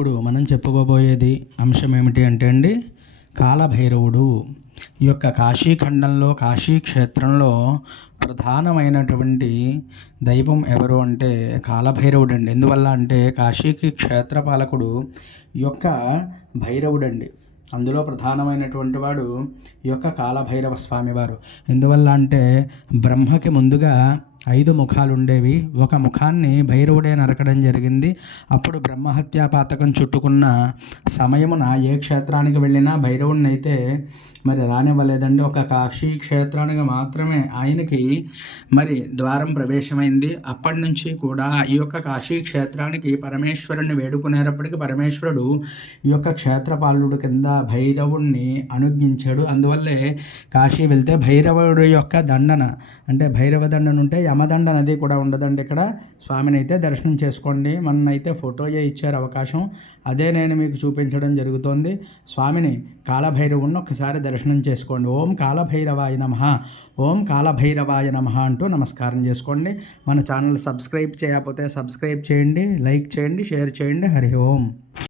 ఇప్పుడు మనం చెప్పుకోబోయేది అంశం ఏమిటి అంటే అండి, కాలభైరవుడు. ఈ యొక్క కాశీఖండంలో కాశీ క్షేత్రంలో ప్రధానమైనటువంటి దైవం ఎవరు అంటే కాలభైరవుడు అండి. ఎందువల్ల అంటే కాశీకి క్షేత్రపాలకుడు ఈ యొక్క భైరవుడండి. అందులో ప్రధానమైనటువంటి వాడు ఈ యొక్క కాలభైరవ స్వామివారు. ఎందువల్ల అంటే బ్రహ్మకి ముందుగా 5 ముఖాలు ఉండేవి. ఒక ముఖాన్ని భైరవుడే నరకడం జరిగింది. అప్పుడు బ్రహ్మహత్యా పాతకం చుట్టుకున్న సమయమున ఏ క్షేత్రానికి వెళ్ళినా భైరవుడిని అయితే మరి రానివ్వలేదండి. ఒక కాశీ క్షేత్రానికి మాత్రమే ఆయనకి మరి ద్వారం ప్రవేశమైంది. అప్పటి నుంచి కూడా ఈ యొక్క కాశీ క్షేత్రానికి పరమేశ్వరుణ్ణి వేడుకునేటప్పటికి పరమేశ్వరుడు ఈ యొక్క క్షేత్రపాలుడు కింద భైరవుణ్ణి అనుజ్ఞించాడు. అందువల్లే కాశీ వెళ్తే భైరవుడి యొక్క దండన అంటే భైరవ దండన ఉంటే యమదండ నది కూడా ఉండదండి. ఇక్కడ స్వామిని అయితే దర్శనం చేసుకోండి. మొన్నైతే ఫోటోయే ఇచ్చారు అవకాశం, అదే నేను మీకు చూపించడం జరుగుతోంది. స్వామిని కాలభైరవుని ఒక్కసారి దర్శనం చేసుకోండి. ఓం కాలభైరవాయ నమః, ఓం కాలభైరవాయ నమః అంటూ నమస్కారం చేసుకోండి. మన ఛానల్ సబ్స్క్రైబ్ చేయకపోతే సబ్స్క్రైబ్ చేయండి, లైక్ చేయండి, షేర్ చేయండి. హరి ఓం.